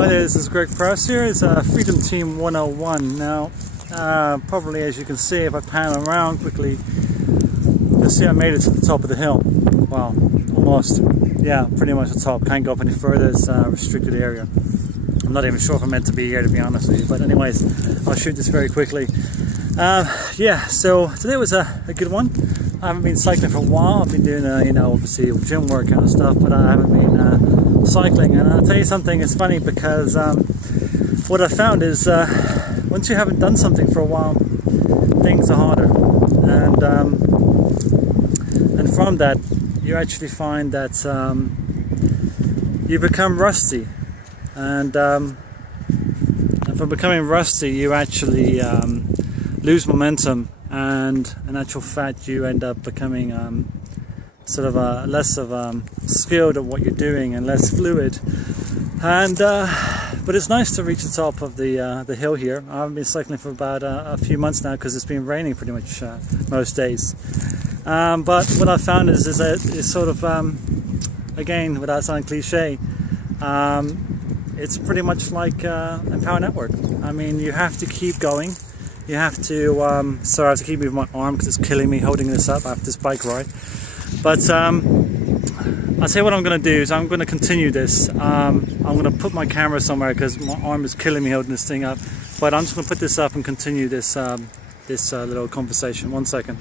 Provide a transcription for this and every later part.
Hi there, this is Greg Prowse here. It's Freedom Team 101. Now, probably as you can see, if I pan around quickly, you'll see I made it to the top of the hill. Wow, almost. Yeah, pretty much the top. Can't go up any further. It's a restricted area. I'm not even sure if I'm meant to be here, to be honest with you. But anyways, I'll shoot this very quickly. Yeah, so today was a good one. I haven't been cycling for a while. I've been doing, obviously gym workout and stuff, but I haven't been cycling. And I'll tell you something, it's funny because what I found is once you haven't done something for a while, things are harder. And from that, you actually find that you become rusty. And from becoming rusty, you actually lose momentum, and in actual fact you end up becoming sort of less of skilled at what you're doing and less fluid. And but it's nice to reach the top of the hill here. I haven't been cycling for about a few months now because it's been raining pretty much most days. But what I found is that it's sort of again, without sounding cliche, it's pretty much like Empower Network. I mean, you have to keep going. You have to, sorry, I have to keep moving my arm because it's killing me holding this up after this bike ride. But I'll tell you what I'm going to do is I'm going to continue this. I'm going to put my camera somewhere because my arm is killing me holding this thing up. But I'm just going to put this up and continue this, this little conversation. 1 second.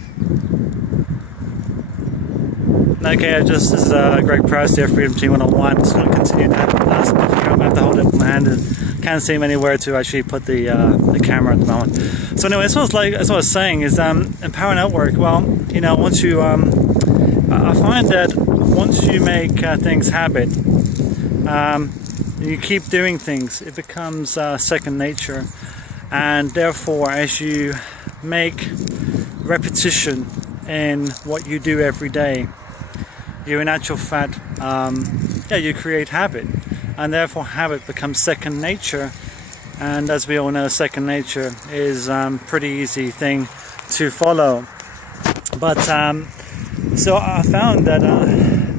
Okay, this is Greg Prowse here, Freedom Team 101. I'm just going to continue that last bit here. I'm going to have to hold it in my hand and can't seem anywhere to actually put the camera at the moment. So anyway, that's what I was saying is Empower Network. Well, you know, once you I find that once you make things habit, you keep doing things, it becomes second nature, and therefore as you make repetition in what you do every day, you in actual fact you create habit, and therefore habit becomes second nature. And as we all know, second nature is pretty easy thing to follow. But so I found that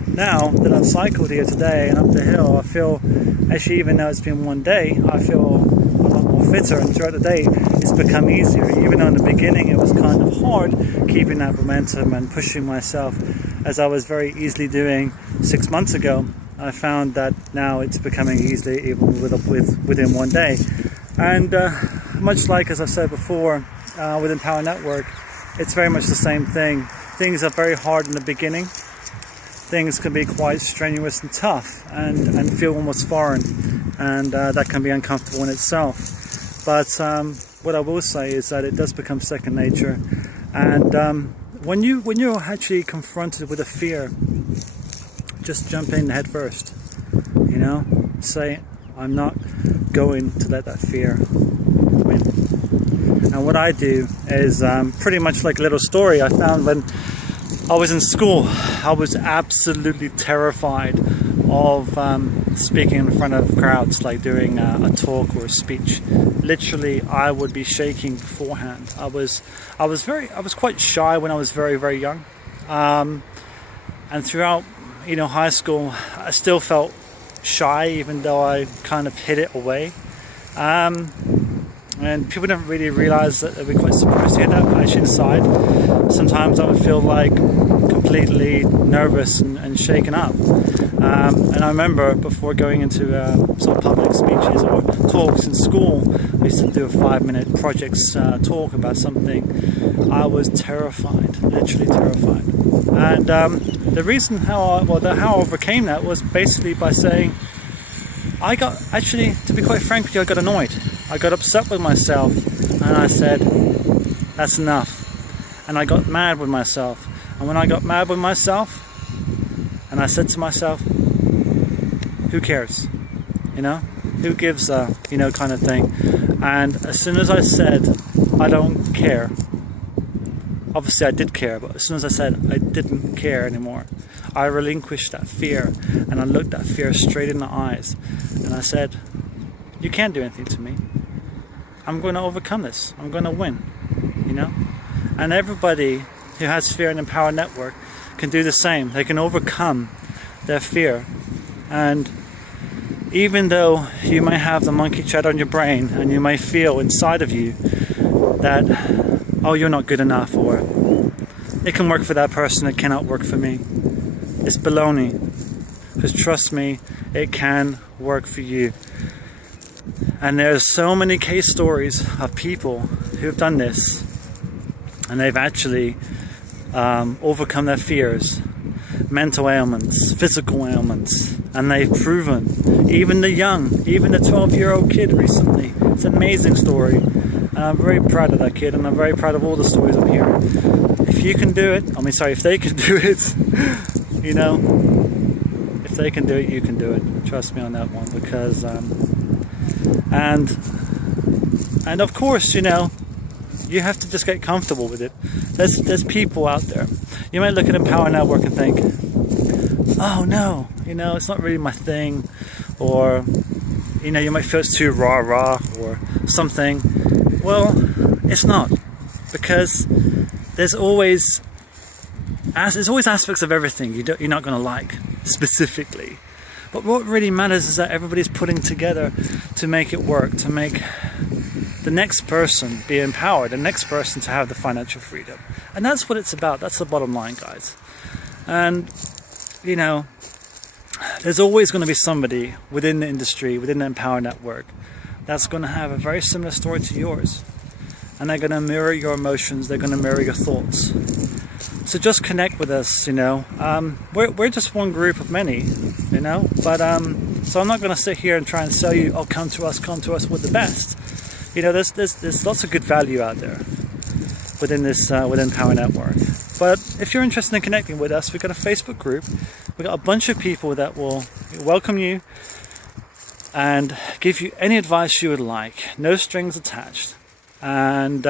now that I've cycled here today and up the hill, I feel actually, even though it's been one day, I feel a lot more fitter, and throughout the day it's become easier. Even though in the beginning it was kind of hard keeping that momentum and pushing myself as I was very easily doing 6 months ago. I found that now it's becoming easy even within one day. And much like, as I said before, with Empower Network, it's very much the same thing. Things are very hard in the beginning. Things can be quite strenuous and tough and feel almost foreign, and that can be uncomfortable in itself. But what I will say is that it does become second nature. And when you're actually confronted with a fear, just jump in head first. You know, say, I'm not going to let that fear win. And what I do is pretty much like a little story I found when I was in school. I was absolutely terrified of speaking in front of crowds, like doing a talk or a speech. Literally, I would be shaking beforehand. I was quite shy when I was very, very young, and throughout high school, I still felt shy, even though I kind of hid it away. And people didn't really realize that they'd be quite surprised to hear that, but actually inside, sometimes I would feel like completely nervous and shaken up. And I remember before going into sort of public speeches or talks in school, I used to do a 5-minute projects talk about something. I was terrified, literally terrified. And the reason how I overcame that was basically by saying, to be quite frank with you, I got annoyed. I got upset with myself, and I said, that's enough. And I got mad with myself. And when I got mad with myself, and I said to myself, who cares? Who gives a, kind of thing. And as soon as I said, I don't care, obviously I did care, but as soon as I said I didn't care anymore, I relinquished that fear, and I looked that fear straight in the eyes, and I said, you can't do anything to me. I'm going to overcome this. I'm going to win, And everybody who has fear in Empower Network can do the same. They can overcome their fear. And even though you may have the monkey chat on your brain and you may feel inside of you that, oh, you're not good enough, or it can work for that person, it cannot work for me. It's baloney. Because trust me, it can work for you. And there's so many case stories of people who've done this and they've actually overcome their fears, mental ailments, physical ailments, and they've proven, even the young, even the 12-year-old kid recently. It's an amazing story, and I'm very proud of that kid, and I'm very proud of all the stories I'm hearing. If you can do it, if they can do it, you know, if they can do it, you can do it. Trust me on that one, because and of course, you know, you have to just get comfortable with it. There's people out there. You might look at Empower Network and think, oh no, you know, it's not really my thing, or you know, you might feel it's too rah or something. Well, it's not, because there's always aspects of everything you're not going to like specifically. But what really matters is that everybody's putting together to make it work, to make the next person be empowered, the next person to have the financial freedom. And that's what it's about. That's the bottom line, guys. And, you know, there's always going to be somebody within the industry, within the Empower Network, that's going to have a very similar story to yours. And they're going to mirror your emotions, they're going to mirror your thoughts. So just connect with us, you know. We're just one group of many, you know. But so I'm not going to sit here and try and sell you, oh, come to us with the best. You know, there's lots of good value out there within this within Empower Network. But if you're interested in connecting with us, we've got a Facebook group. We've got a bunch of people that will welcome you and give you any advice you would like, no strings attached. And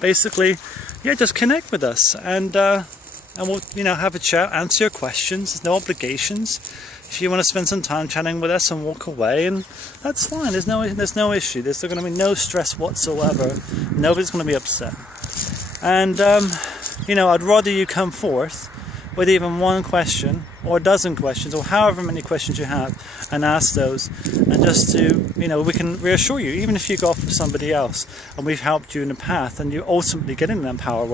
basically, yeah, just connect with us, and we'll, you know, have a chat, answer your questions. There's no obligations. If you want to spend some time chatting with us and walk away, and that's fine. There's no issue. There's going to be no stress whatsoever. Nobody's going to be upset. And you know, I'd rather you come forth with even one question or a dozen questions, or however many questions you have, and ask those, and just to, you know, we can reassure you, even if you go off with somebody else and we've helped you in the path and you ultimately get in the Empower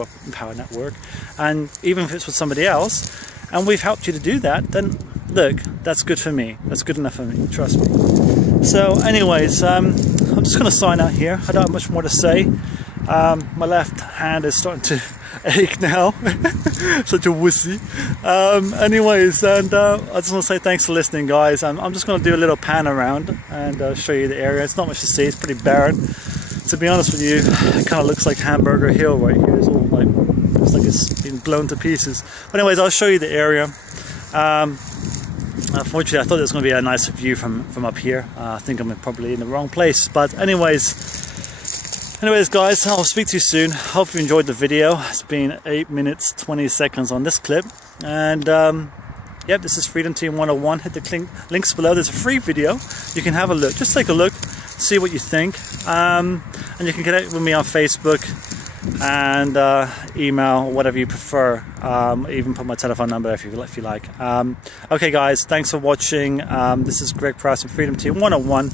Network, and even if it's with somebody else and we've helped you to do that, then look, that's good for me. That's good enough for me, trust me. So anyways, I'm just going to sign out here. I don't have much more to say. My left hand is starting to ache now. Such a wussy. Anyways, and I just want to say thanks for listening, guys. I'm just going to do a little pan around and show you the area. It's not much to see. It's pretty barren. To be honest with you, it kind of looks like Hamburger Hill right here. It's all like, looks like it's been blown to pieces. But anyways, I'll show you the area. Unfortunately, I thought there was going to be a nicer view from up here. I think I'm probably in the wrong place. But anyways, guys, I'll speak to you soon. Hope you enjoyed the video. It's been 8 minutes 20 seconds on this clip, and yep, this is Freedom Team 101. Hit the links below. There's a free video. You can have a look. Just take a look, see what you think, and you can connect with me on Facebook and email, whatever you prefer. Even put my telephone number if you like. Okay, guys, thanks for watching. This is Greg Price from Freedom Team 101.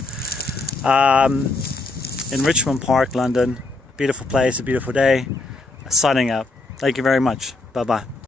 In Richmond Park, London. Beautiful place, a beautiful day. Signing out. Thank you very much. Bye-bye.